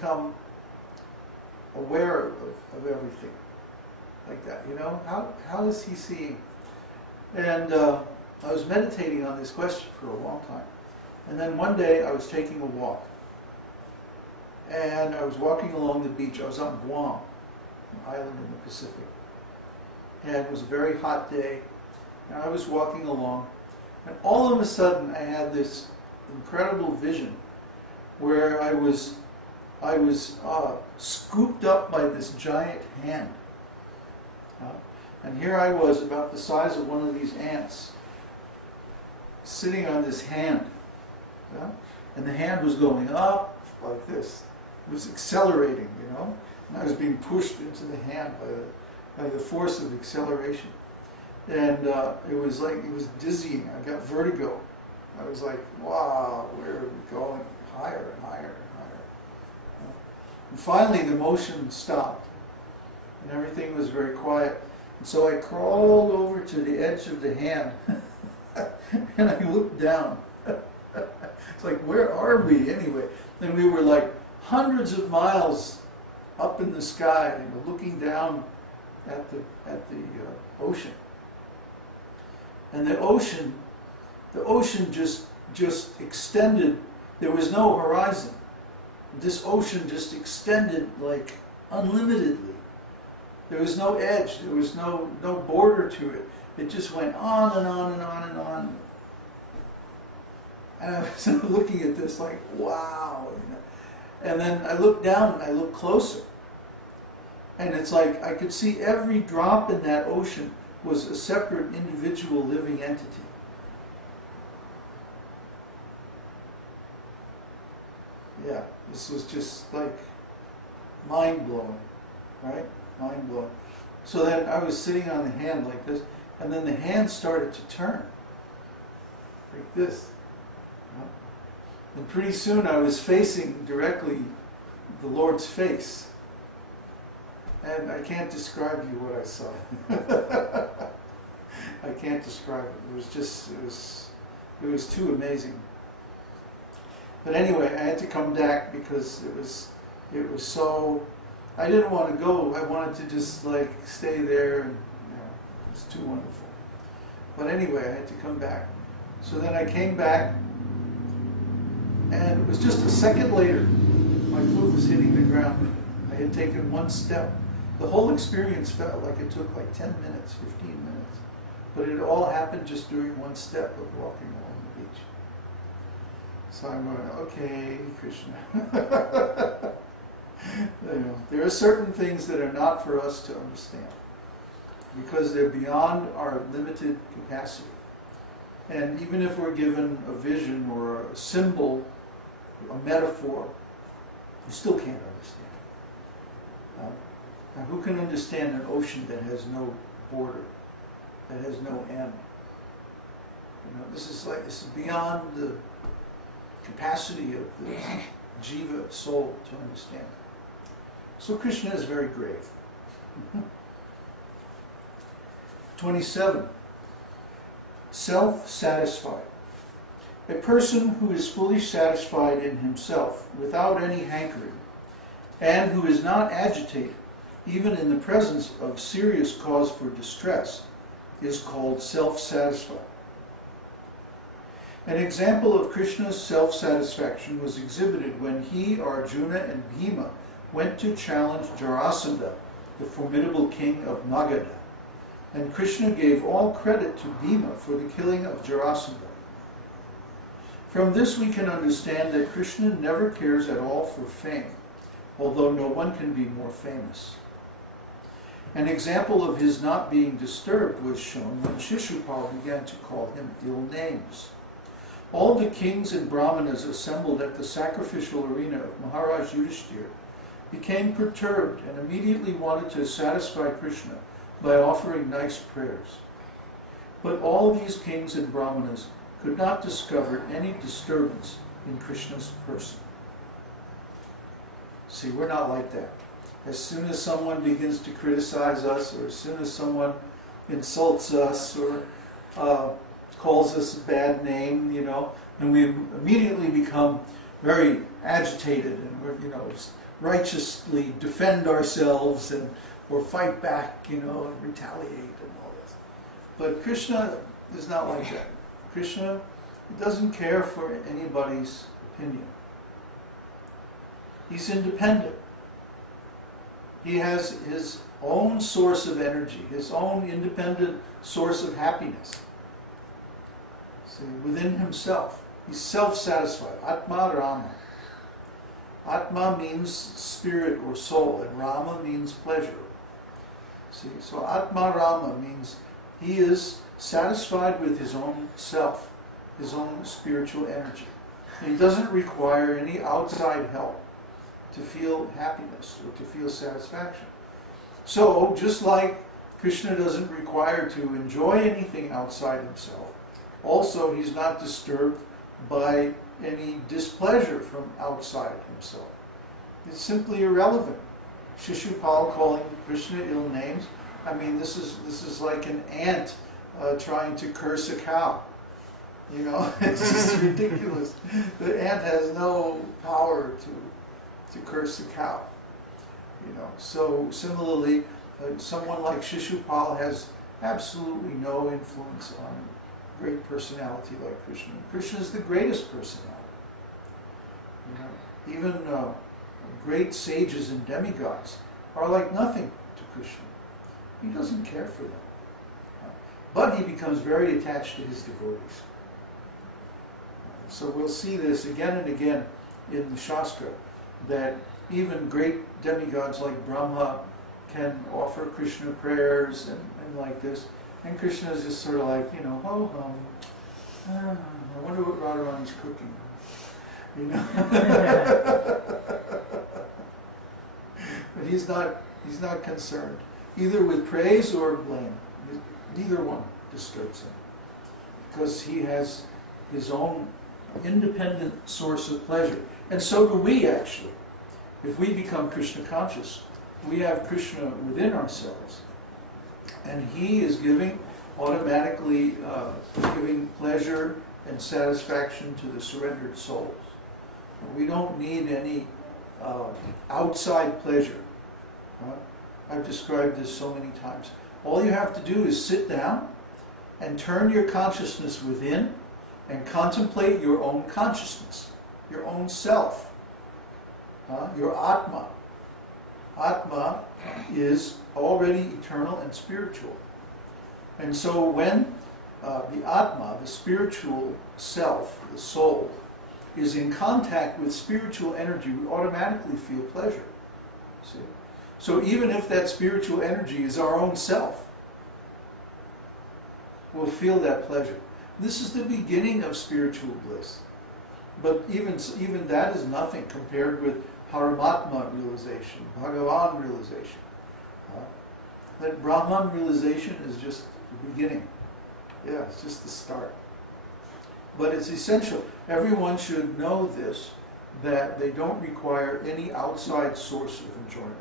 become aware of everything like that. You know, how is he seeing? And I was meditating on this question for a long time. And then one day I was taking a walk. And I was walking along the beach. I was on Guam, an island in the Pacific. And it was a very hot day. And I was walking along. And all of a sudden I had this incredible vision where I was scooped up by this giant hand. And here I was, about the size of one of these ants, sitting on this hand. And the hand was going up like this. It was accelerating, you know. And I was being pushed into the hand by the force of acceleration. And it was dizzying. I got vertigo. I was like, wow, where are we going? Higher and higher and higher. You know? And finally the motion stopped. And everything was very quiet. And so I crawled over to the edge of the hand. And I looked down. It's like, where are we anyway? And we were like hundreds of miles up in the sky, and we're looking down at the ocean. And the ocean just extended. There was no horizon. This ocean just extended like unlimitedly. There was no edge. There was no border to it. It just went on and on and on and on. And I was looking at this like, wow. You know? And then I looked down and I looked closer. And it's like I could see every drop in that ocean was a separate individual living entity. Yeah, this was just like mind-blowing, right? Mind-blowing. So then I was sitting on the hand like this, and then the hand started to turn like this. And pretty soon I was facing directly the Lord's face. And I can't describe you what I saw. I can't describe it. It was just, it was too amazing. But anyway, I had to come back because it was so, I didn't want to go. I wanted to just like stay there, and you know, it was too wonderful. But anyway, I had to come back. So then I came back, and it was just a second later, my foot was hitting the ground. I had taken one step. The whole experience felt like it took like 10 minutes, 15 minutes. But it all happened just during one step of walking along the beach. So I'm going, okay, Krishna. You know, there are certain things that are not for us to understand because they're beyond our limited capacity. And even if we're given a vision or a symbol, a metaphor, you still can't understand it. Now, who can understand an ocean that has no border, that has no end? You know, this is beyond the capacity of the jiva soul to understand. So Krishna is very grave. 27. Self-satisfied. A person who is fully satisfied in himself, without any hankering, and who is not agitated, even in the presence of serious cause for distress, is called self-satisfied. An example of Krishna's self-satisfaction was exhibited when he, Arjuna, and Bhima went to challenge Jarasandha, the formidable king of Magadha, and Krishna gave all credit to Bhima for the killing of Jarasandha. From this we can understand that Krishna never cares at all for fame, although no one can be more famous. An example of his not being disturbed was shown when Shishupal began to call him ill names. All the kings and brahmanas assembled at the sacrificial arena of Maharaj Yudhishthira became perturbed and immediately wanted to satisfy Krishna by offering nice prayers. But all these kings and brahmanas could not discover any disturbance in Krishna's person. See, we're not like that. As soon as someone begins to criticize us, or as soon as someone insults us, or calls us a bad name, you know, and we immediately become very agitated and we're, righteously defend ourselves and or fight back, and retaliate and all this. But Krishna is not like that. Krishna doesn't care for anybody's opinion. He's independent. He has his own source of energy, his own independent source of happiness. See, within himself. He's self-satisfied. Atma Rama. Atma means spirit or soul, and Rama means pleasure. See, so Atma Rama means he is satisfied with his own self, his own spiritual energy. And he doesn't require any outside help to feel happiness or to feel satisfaction. So, just like Krishna doesn't require to enjoy anything outside himself, also he's not disturbed by any displeasure from outside himself. It's simply irrelevant. Shishupal calling Krishna ill names, I mean, this is like an ant trying to curse a cow. It's just ridiculous. The ant has no power to curse a cow. So similarly, someone like Shishupal has absolutely no influence on a great personality like Krishna. Krishna is the greatest personality. Even great sages and demigods are like nothing to Krishna. He doesn't care for them. But he becomes very attached to his devotees. So we'll see this again and again in the Shastra, that even great demigods like Brahma can offer Krishna prayers and like this. And Krishna is just sort of like, ho hum. I wonder what Radharani's cooking. But he's not concerned either with praise or blame. Neither one disturbs him, because he has his own independent source of pleasure. And so do we, actually. If we become Krishna conscious, we have Krishna within ourselves, and he is automatically giving pleasure and satisfaction to the surrendered souls. We don't need any outside pleasure. I've described this so many times. All you have to do is sit down and turn your consciousness within and contemplate your own consciousness, your own self, your Atma. Atma is already eternal and spiritual. And so when the Atma, the spiritual self, the soul, is in contact with spiritual energy, we automatically feel pleasure. See? So even if that spiritual energy is our own self, we'll feel that pleasure. This is the beginning of spiritual bliss. But even that is nothing compared with Paramatma realization, Bhagavan realization. That Brahman realization is just the beginning. Yeah, it's just the start. But it's essential. Everyone should know this, that they don't require any outside source of enjoyment.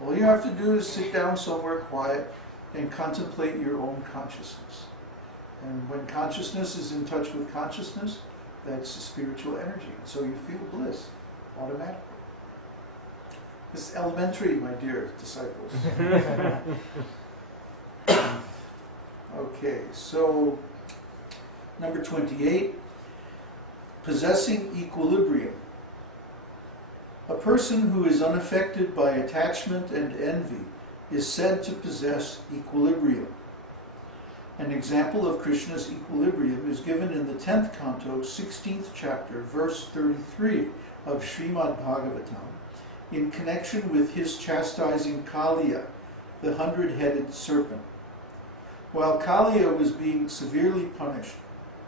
All you have to do is sit down somewhere quiet and contemplate your own consciousness. And when consciousness is in touch with consciousness, that's the spiritual energy. And so you feel bliss automatically. It's elementary, my dear disciples. Okay, so number 28, possessing equilibrium. A person who is unaffected by attachment and envy is said to possess equilibrium. An example of Krishna's equilibrium is given in the 10th canto, 16th chapter, verse 33 of Śrīmad-Bhāgavatam, in connection with his chastising Kaliya, the 100-headed serpent. While Kaliya was being severely punished,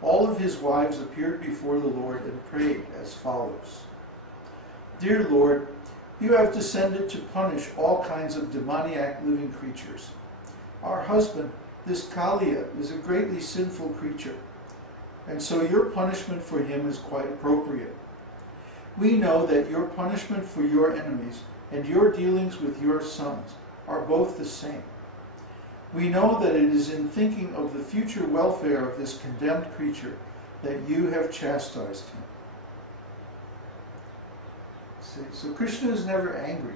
all of his wives appeared before the Lord and prayed as follows. Dear Lord, you have descended to punish all kinds of demoniac living creatures. Our husband, this Kaliya, is a greatly sinful creature, and so your punishment for him is quite appropriate. We know that your punishment for your enemies and your dealings with your sons are both the same. We know that it is in thinking of the future welfare of this condemned creature that you have chastised him. See? So Krishna is never angry.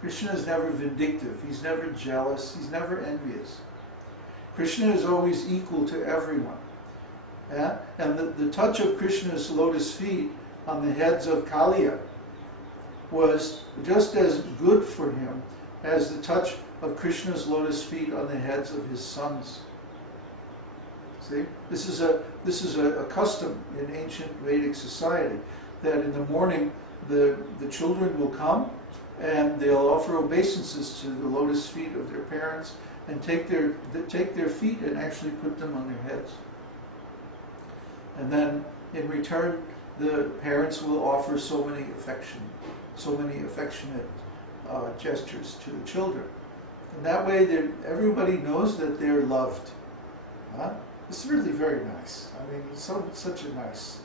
Krishna is never vindictive. He's never jealous. He's never envious. Krishna is always equal to everyone. Yeah? And the touch of Krishna's lotus feet on the heads of Kaliya was just as good for him as the touch of Krishna's lotus feet on the heads of his sons. See? This is a custom in ancient Vedic society, that in the morning the children will come and they'll offer obeisances to the lotus feet of their parents and take their feet and actually put them on their heads. And then in return the parents will offer so many affectionate gestures to the children. And that way everybody knows that they're loved. Huh? It's really very nice. I mean, it's such a nice